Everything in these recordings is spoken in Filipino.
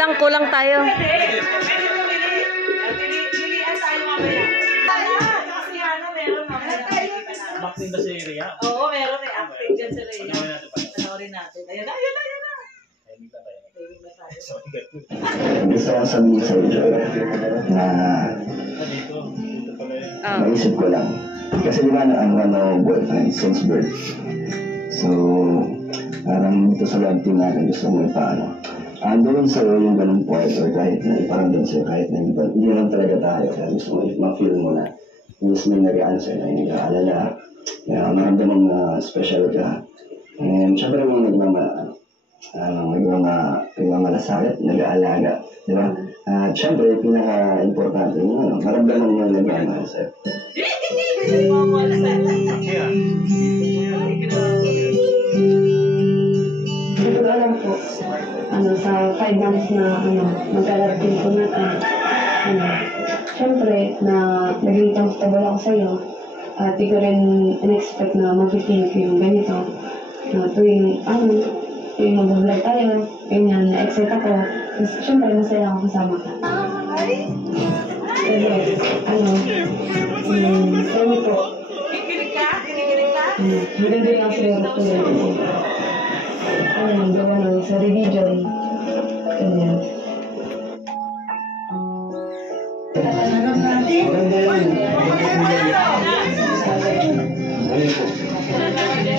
Kulang tayo. Pilihan tayo mamaya. Kasi ano, meron mamaya. Acting ba si Rhea? Oo, meron eh. Acting dyan si Rhea. Panoorin natin. Ayun na. Gusto ko sabihin sa inyo na naisip ko lang. Kasi di ba na ang boyfriend since birth. So, parang ito sa love team natin gusto mo ipaano. Doon sa'yo yung ganun point or kahit na iparamdam sa'yo kahit na hindi lang talaga tayo. Kaya gusto mo ma-feel mo na gusto mo yung nag-ano sa'yo na hindi ka alala. Kaya maramdaman na special ka. And syempre mga nagmamalasakit, nag-aalaga. Di ba? At syempre, pinaka-importante mo, maramdaman mo yung nag-aalaga sa'yo. Hindi ko alam po, sa 5 months na, magkalating po natin, syempre, na naging comfortable ako sa'yo, at di ko rin in-expect na mag-feel ko yung ganito, na tuwing mag-vlog tayo, ganyan, na-excite ako, tapos syempre, masaya ako kasama ka. Kasi, sorry po. Kinikilig ka? Maganda rin ang siguro ko yun. Gawa ng sa religion. Ganyan.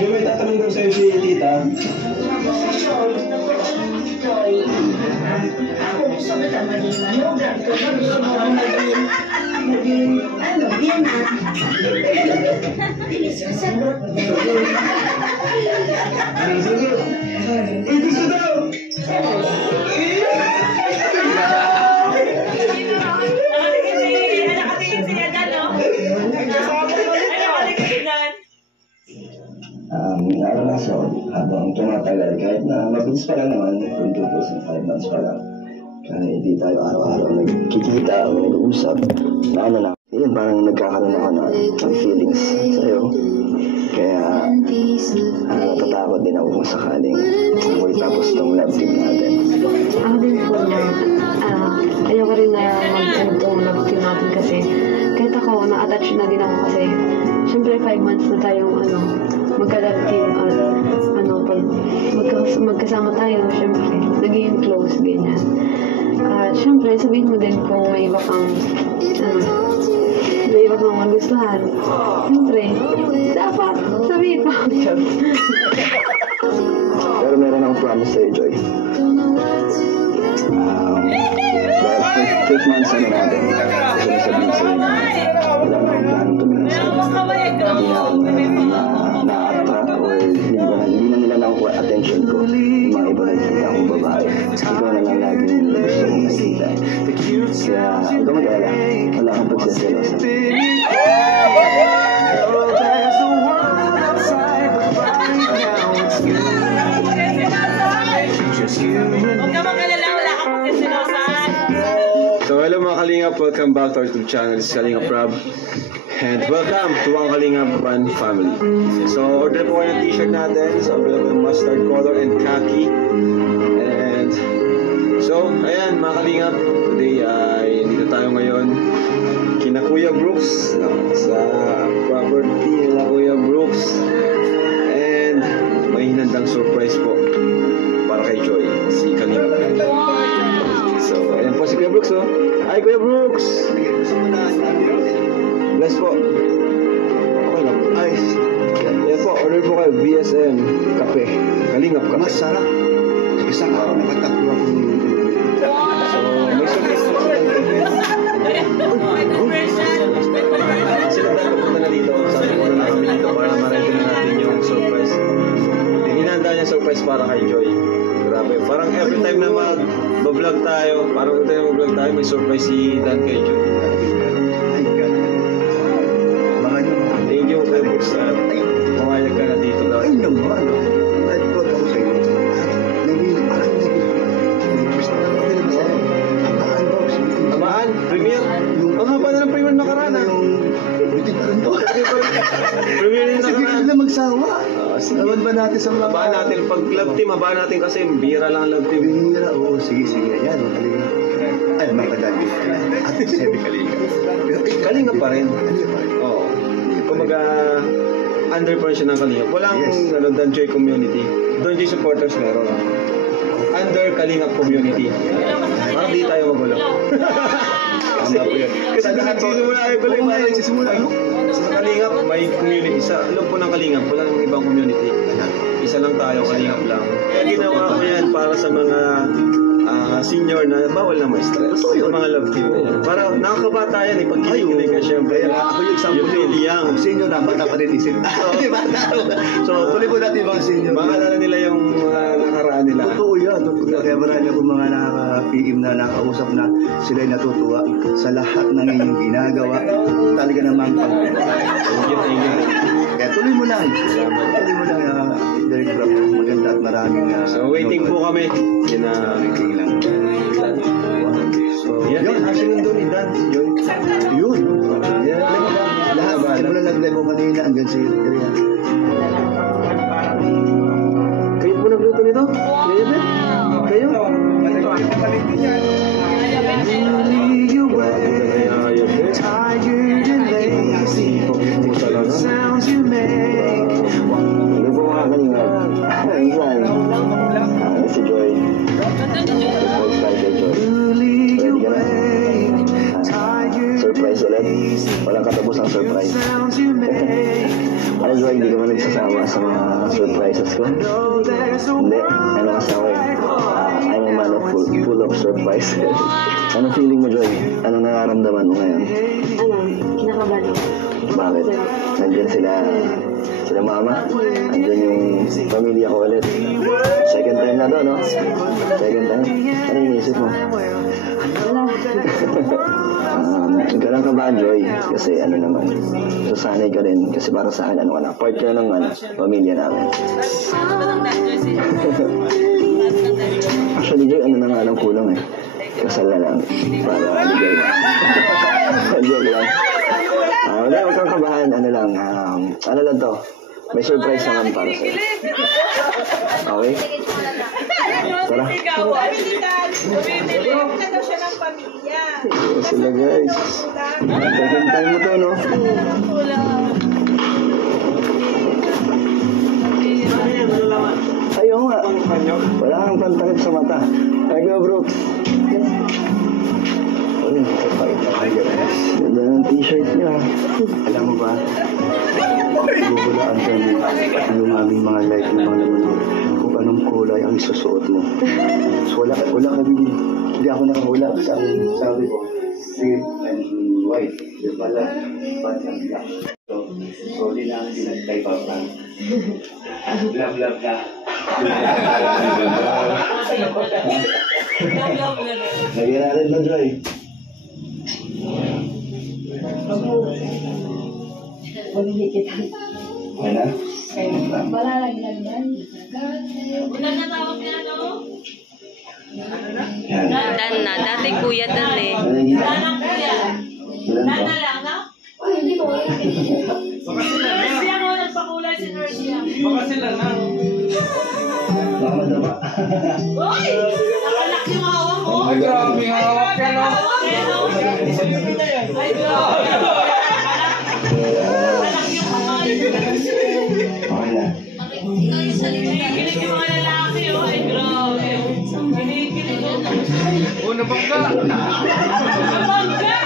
Jo, may tatanong daw sa'yo si tita. Ako gusto ko na maging manugang. Gusto mo maging Vienna. Bilis ka sagot. Gusto daw! Nakatingin si Adan, no? Nakatingin si Adan. Naranasan ko habang tumatagal kahit na mabilis pa lang naman kung 2005 months pa lang. Kaya hindi tayo araw-araw nagkikita o nag-uusap. Yun, parang nagkakaroon ako ng feelings sa'yo. Kaya natatakot din ako kung sakaling ako'y tapos itong love team natin. Ako din po na ayoko rin na mag-end tong love team natin kasi kahit ako, na-attach na din ako kasi syempre 5 months na tayong magka-love team at pag magkasama tayo, syempre naging close, ganyan. At syempre, sabihin mo din kung may iba kang magustuhan. Syempre, dapat sabihin mo. Pero meron akong promise sa'yo, Joy. Dahil 5 months natin, gusto na sabihin sa'yo na wala na akong plano tumingin sa'yo. Hindi na ako na-attract or hindi na nila nakuha attention ko. Yung mga iba nakikita akong babae. Ikaw na lang laging gusto kong nakikita. Kaya huwag ka mag-alala. Wala akong pagsaselosa. So hello mga Kalingap, welcome back to our YouTube channel. This is Kalingap Rob. And welcome to ang Kalingap Fun family. So order po kayo ng t-shirt natin. So available yung mustard color and khaki. And so ayan mga Kalingap, today ay dito tayo ngayon kina Kuya Brooks sa property nila Kuya Brooks. And may hinandang surprise po para kay Joy, si Kalingap. So ayan po si Kuya Brooks. Hi Kuya Brooks! Bless po. Okay lang. Ay. Yan po, order po kayo. BSM Kape. Kalingap Kape. Masarap. Isang araw nakatatlo ako ng So, may surprise po sila. Sila tayo papunta na dito. Sabi ko na kami dito para ma-ready na natin yung surprise. Hinahanda niya surprise para kay Joy. Grabe. Parang every time na mag-vlog tayo, parang every time na mag-vlog tayo, may surprise si Dan kay Joy. Thank you, Kuya Brooks. Pumayag ka na dito. Ay naman. Kahit po ako sa'yo. Tamaan, premiere. Ang haba na ng premiere nakaraan. Buti pa rin to. Premiere yung Sige nakaraan. na magsawa. Sige. Awan ba natin sa mga... Habaan natin. Pag love team, habaan natin kasi bihira lang ang love team. Bihira, oo, sige, ayan, o, Kalinga. Ay, may kadali. At sabi Kalinga. Kalinga pa rin. Kalinga pa rin. Oo. Kumbaga, under pa rin siya ng Kalinga. Walang Danjoy community. Danjoy supporters meron. Under Kalinga community. Parang di tayo magulo. Kasi nagsisimula tayo gulo. Nagsisimula, ano? Sa Kalingap, may community. Sa loob po ng Kalingap, wala nang ibang community. Isa lang tayo, Kalingap lang. Kaya ginawa ko yan para sa mga senior na bawal na may stress. Sa mga love team. Para nakakabata yan eh. Pag kinikilig ka syempre. Ako yung example. You feel young. Ang senior na, bata pa rin isip. So, tuloy po natin mga senior. Maalala nila yung nakaraan nila. Totoo yan. Kaya marami akong mga nakaka-PM na nakausap na sila'y natutuwa sa lahat ng inyong ginagawa. Talaga namang kaya tuloy mo lang. Tuloy mo lang. Derek Rock. Maganda at maraming... So, waiting po kami. Waiting lang. So, yan. Actually, nandun ni Dan. Yun. Lahat. Simula nag-live ko kanina hanggang sa iyo. Kayo po nagluto nito? Kayo din? Kayo? Hindi po mga Kalinga. Minsan, si Joy. Voice writer Joy. Ready ka na? Surprise ulit. Walang katapos ang surprise. Ano Joy, hindi ka ba nagsasama sa mga surprises ko? Hindi. Ano kasi ako eh. I'm a man of full of surprise. Ano feeling mo Joy? Anong nararamdaman mo ngayon? Kinakabahan ako. Bakit? Nandiyan sila mama. Nandiyan yung pamilya ko ulit. Second time na to, no? Second time. Ano yung inisip mo? Ganun ka ba, Joy? Kasi ano naman, sasanay ka rin. Kasi para sa akin, ano ka na, part ka ng pamilya namin. Actually, Joy, ano na nga lang kulang eh. Kasal na lang. Para ligay na. Joke lang. Wala, huwag kang kabahan. Ano lang, ano lang to. May surprise naman para sa'yo. Okay? Tara. Bumibili na daw siya ng pamilya. Sila guys. Second time mo to, no? Ayaw nga. Wala kang pantakip sa mata. Ay ko, Brooks. Ganda ng t-shirt niya. Alam mo ba, gugulaan ka yung aming mga life ng mga naman kung anong kulay ang isusuot mo. So wala kami, hindi ako nakahula. Sabi ko, green and white. Di pala, but ang black. So di na pinag-type up lang. Love na. Nag-irarin na, Joy. Magbibigay kita. Ano? Malalaglagan. Yan. Dan na. Dati kuya dan eh. Ano yung gita? Ilan to? Ay, hindi ko. Siya mo nagpakulay si Nurse niya. Baka madama. Uy! Nakalak yung hawak mo. Ay, grabe hawak ka, no? Ay, grabe. Nakalak yung kamay. Okay na. Kinikilig yung mga lalaki, oh. Ay, grabe. Kinikilig yung... Una bangka. Bangka!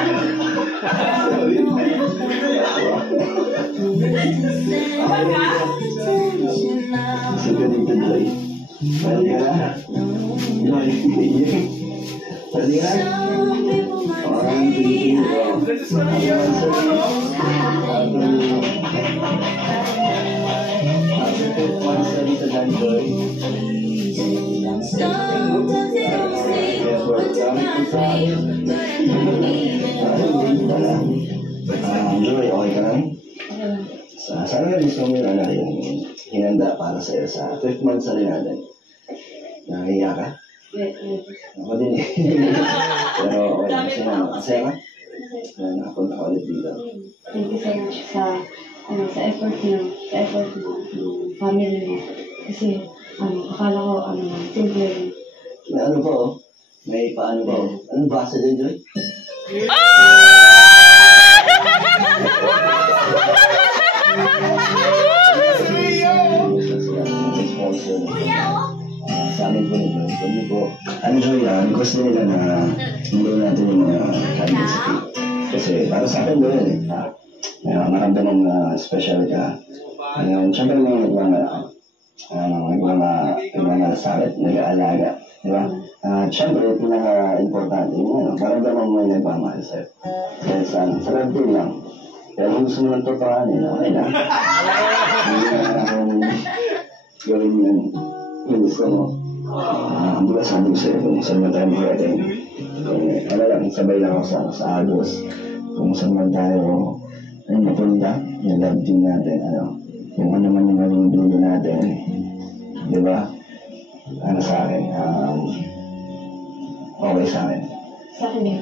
Bangka? Sa ganito, Joy. Pwede ka na. Joy, pwede ka na. Parang pinipili ko. After dito Dan, Joy. Yes, welcome sa akin. Joy, okay ka lang? Sana nga gusto mo yung yung hinanda para sa'yo sa 12 months na rin natin. Nahiya ka? Ako din eh. Pero okay, kasi masaya ka? Napunta ka ulit dito. Thank you so much sa sa effort niyo, sa effort mo, ng family mo. Kasi, akala ko, simple lang. May ano pa oh. May paano ba oh. Anong basa din, Joy? Sa amin po nito, kami po, ano Joy, gusto nila na hindi natin yung mga publicity. Kasi para sa akin doon maramdaman na special ka. Siyempre may nagmamalasakit, nag-aalaga. Di ba? Siyempre, pinaka-importante yung maramdaman mo yung nagmamahal sa'yo. Dahil sa lagpil lang. Kaya kung gusto mo ng totohanin, okay lang. Hindi na gawin yung gusto mo. Di ba sabi ko sa'yo kung saan man tayo mag-attend? Ano lang, sabay lang ako sa Agos. Kung saan man tayo napunta, yung love team natin, kung ano man yung maging dulo natin, di ba? Ano sa akin, okay sa akin. Sa akin din.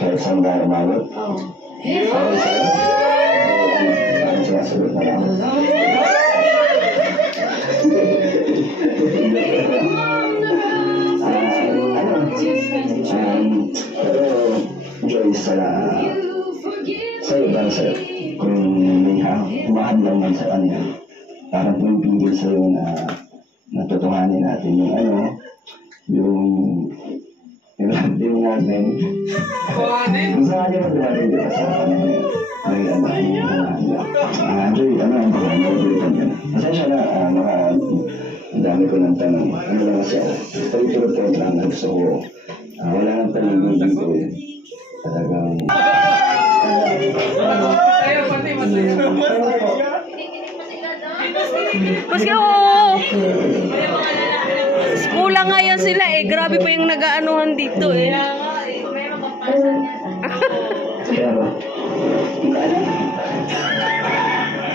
Kahit saan tayo umabot, Oo. okay sa'yo. Ano sinasagot na lang. Pero, Joyce, sa'yo para sa'yo. Kung may humahadlang man sa kanya, parang pumipigil sa'yo na natutuhanin natin yung love team natin. Kung saan natin magdating dito sa kanya, may Joy, ang pagkakalitan yan. Masensya na, ang dami ko ng tanong. Ano lang kasi ako, pag-turot lang na gusto ko, wala nang paligid ko eh. Talagang... Maski oo. Kulang nga yan sila eh. Grabe pa yung nag-aanuhan dito eh.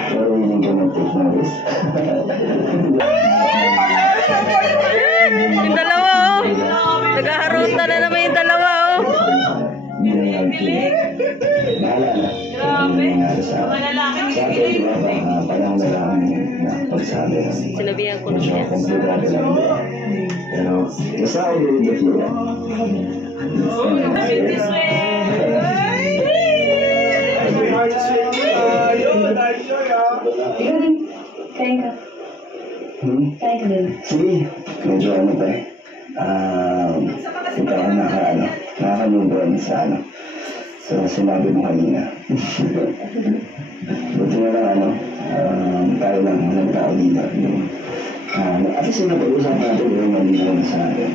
Pero, hindi ka mag-take notice. Yung dalawa oh. Naghaharutan na naman yung dalawa oh. Hindi na nag-take. Bahala na. Grabe. Sa Mga lalaki akin, di ba, panahon na lang na pagsabi. Sinabihan ko na Medyo siya. komplikado lang din. Pero, basta ako din the flow. Ikaw din. Kain ka. Kain ka din. Sige, medyo ano pa eh. Ito ako nakakalubon sa So, sinabi mo kanina. Buti na lang tayo lang, walang tao dito. At least yung napag-usap natin, yung malinaw na sa atin.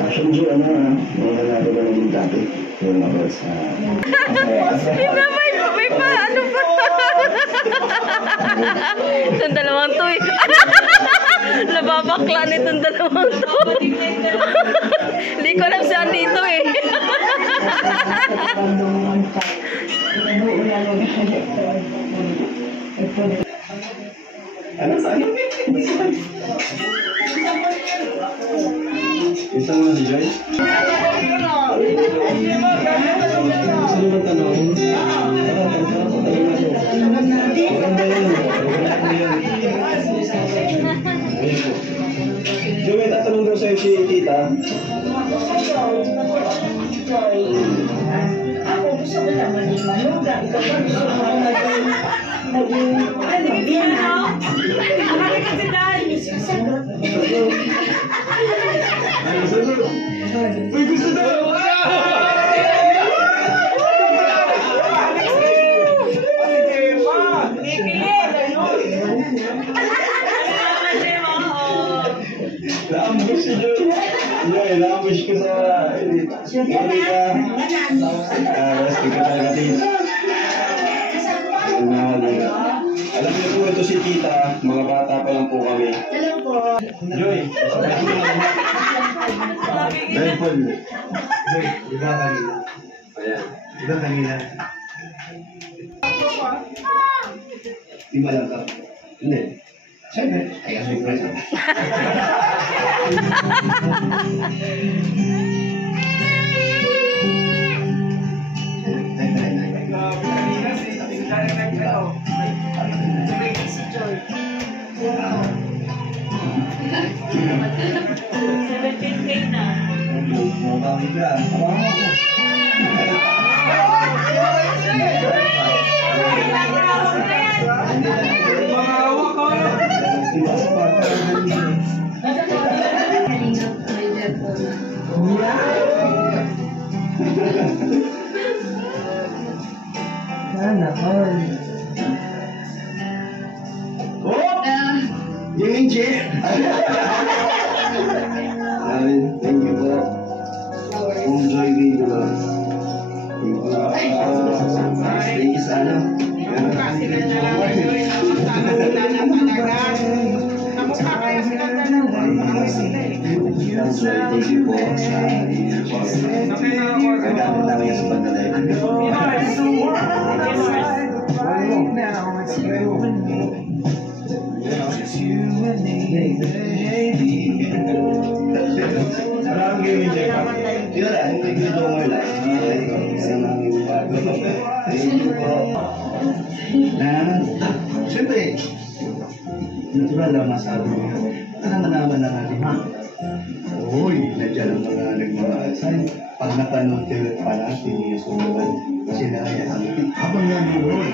Actually, Joe, mga natin na naging topic. Yung about sa... May pa, ano pa? Itong dalawang to eh. Nababakla nitong dalawang to. Hindi ko alam saan dito eh. Ano saan? Isa mo na si Joy? Gusto mo tanong? Joy, may tatanong daw sa'yo si tita. Ako gusto ko lang maging manuga. Ikaw ba gusto mo maging Uy, gusto daw! Na-ambush si Joy. Joy, na-ambush ko sa... Sorry ka. Rest ka talaga, tita. Alam niyo po, ito si tita. Mga bata pa lang po kami. Hello po. Joy, dahil po. Joy, iba kanina. Ayan. Iba kanina. Iba lang ka. Hindi. Siyempre, ay kasi presa. ka. Hawakan mo ako. Mga hawak ko. Iwas pa tayo. Sana all. Oh! Gigi! Thank you po. Enjoy video. Thank you sa ano. Thank you po sa nagamit namin sa pagdalay. Maraming gaming day. Yun lang, hindi ko ito mo lang. Thank you po. Siyempre, natural lang masabi mo. Nalaman lang natin, ha? Uy, nandiyan ang mga nagmamahal. Pag napanood kayo pa natin, yung sumunod, kasi nakayahangin. Habang nanunood,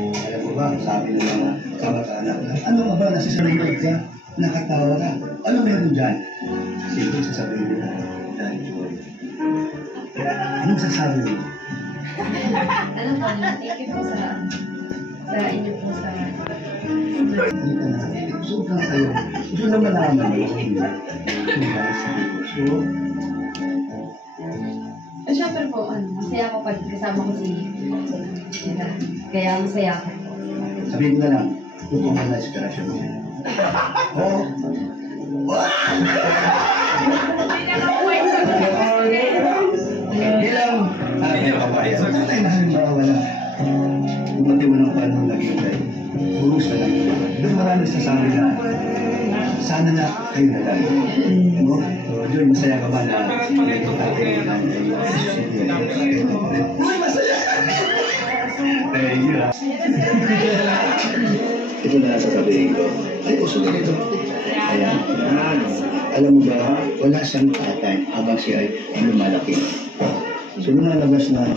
alam mo ba, sabi ng mga kamag-anak, ano ka ba, nasasalilig ka? Nakatawa ka. Ano meron dyan? Siyempre, sasabihin nila, dahil joy. Anong sasabi mo? Ano po, thank you po sa inyo po sa... Hindi ka na. Sobrang kayo. Gusto naman naman mo. So, Siyempre po, masaya ako pag kasama ko si sila. Kaya masaya ako. sabihin ko na lang, totoo ka na inspirasyon mo. Oo. Bilang kabayan, na halimbawa na umati mo ng panahon naging tayo. Burus na lang ito. Doon marami sasabi na sana na kayo na lang. No? So, John, masaya ka ba na Uy, masaya ka! Thank you, ha? Ito na sasabihin ko. Ay, uso na ito. Ayan. Alam mo ba, wala siyang tatay habang siya ay lumalaki. So, lumalabas na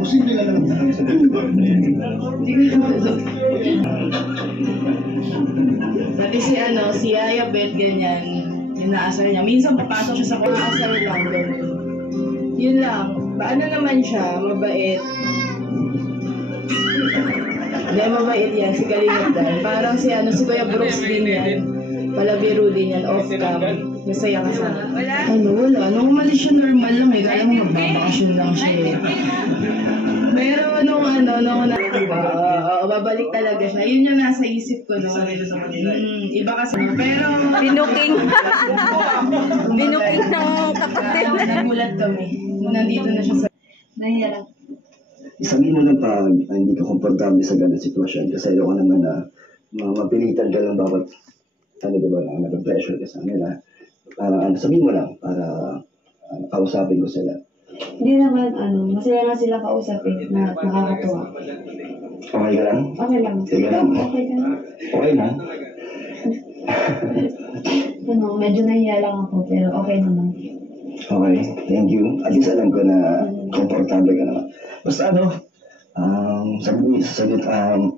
posible lang naman kami sa Dati si Aya Bet, ganyan, inaasar niya. Minsan papasok siya sa asar lang doon. Yun lang. Paano naman siya? Mabait. Hindi, mabait yan. Si Kalingap Dan. Parang si Kuya Brooks din yan. Palabiro din yan. Off-cam. Masaya ka sana. Wala. Nung umalis siya normal lang eh. Kaya mo magbabakasyon lang siya eh. Pero babalik talaga siya. Yun yung nasa isip ko no. Iba kasi. Pero Binuking. Binuking ng kapatid. nagulat kami. Nandito na siya sa... Nahiya lang. Sabihin mo lang pag hindi ka komportable sa ganang sitwasyon kasi ayoko naman na mapilitan ka lang bawat diba, na nag-pressure ka sa kanila. Para sabihin mo lang para kausapin ko sila. Hindi naman, masaya nga sila kausapin na nakakatuwa. Okay ka lang? Okay lang. Sige lang. Okay ka lang. Okay lang. Medyo nahiya lang ako, pero okay naman. Okay, thank you. At least alam ko na komportable ka naman. Basta sagot,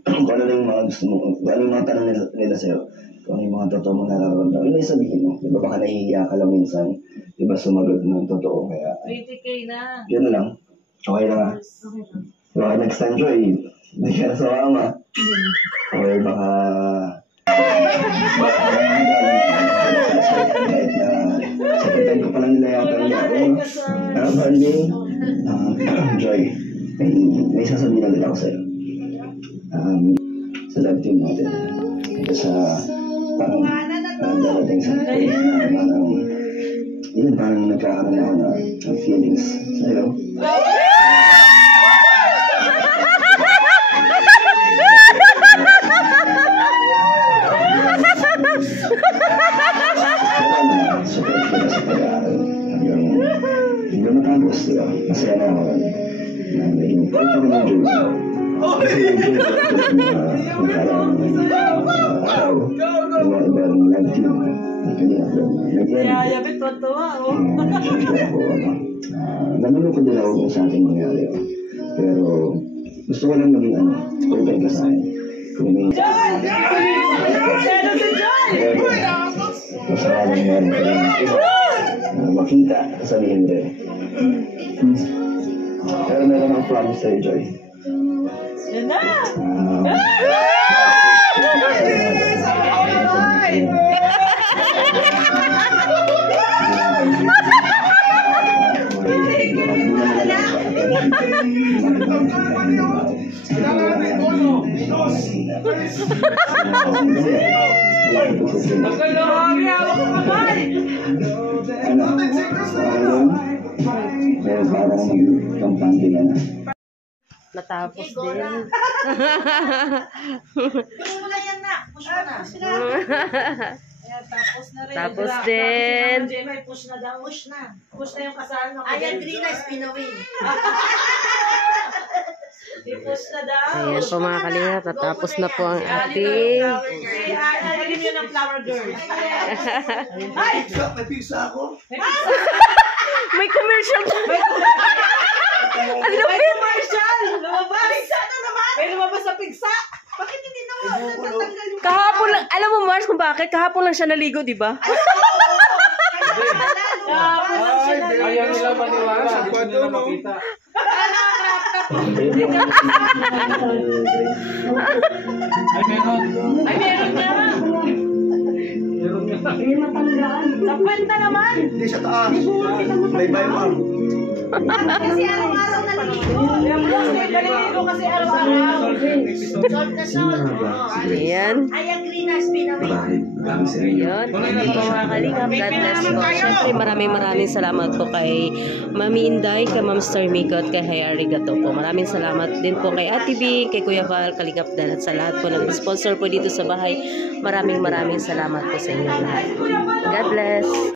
kung ano na yung mga gusto mo, kung ano yung mga tanong nila sa'yo, kung ano yung mga totoo mo nararamdaman, yun ay sabihin mo. Diba baka nahihiya ka lang minsan, diba sumagot ng totoo, kaya... 20K na. Yun na lang. Okay lang ha. Okay lang. Baka next time, Joy, hindi ka na sumama. Okay, baka... Kahit na sakitan ko pa lang nila yata niya. Banding, Joy, may sasabihin na din ako sa'yo. Sa love team natin. Kasi parang darating sa parang nagkakaroon ako ng feelings sa'yo. Support ko na sa pag-aaral. Hanggang matapos, diba? Masaya na ako na naging part ako ng Diyos. Kasi yung Diyos ako na nagkaroon ng araw ng mga ibang love team. Yayabit, tuwa, oh. Siyempre ako, nalulungkod din ako kung sa ating mangyari. Pero gusto ko lang maging open ka sa akin. Kung may... Sino si Joy? Kasalanan meron ka rin makita, sabihin rin. Pero meron akong promise sa'yo, Joy. Yan na! Grabe, hawak ko kamay! Kaya para ko mag-kampante ka na. Natapos din. Push mo na yan na! Push mo na! Ayan, tapos na rin. Tapos din. May push na daw. Push na. Push na yung kasal ng Ayan, green eyes, pinawin. I-push na daw. Ayan po mga kalingap, natapos na po ang ating... Alin yun ang flower girl. Ay! May pizza ako. May commercial pa. Ang May lupit. commercial! Lumabas! Pigsa na naman! May lumabas sa pigsa! Bakit hindi naman natatanggal yung... Kahapon lang, alam mo Mars kung bakit? Kahapon lang siya naligo, di ba? Kahapon lang siya naligo. Ayaw nila maniwala. Hindi nila makita. Ay, meron. Ay, meron nga! Meron nga. Hindi matanggaan. Sa kwenta naman! Hindi sa taas. May bayang. Kasi araw-araw naliligo. Yung boss may naliligo kasi araw-araw. Salt na salt. Ayan. Ay, ang green eyes, pinawin. Ayun. Ayan po mga kalingap. God bless po. Siyempre maraming salamat po kay Mami Inday, kay Ma'am Star Miko at kay Hayari Gato po. Maraming salamat din po kay Ate B, kay Kuya Val, Kalingap Dan at sa lahat po ng sponsor po dito sa bahay. Maraming salamat po sa inyo lahat. God bless.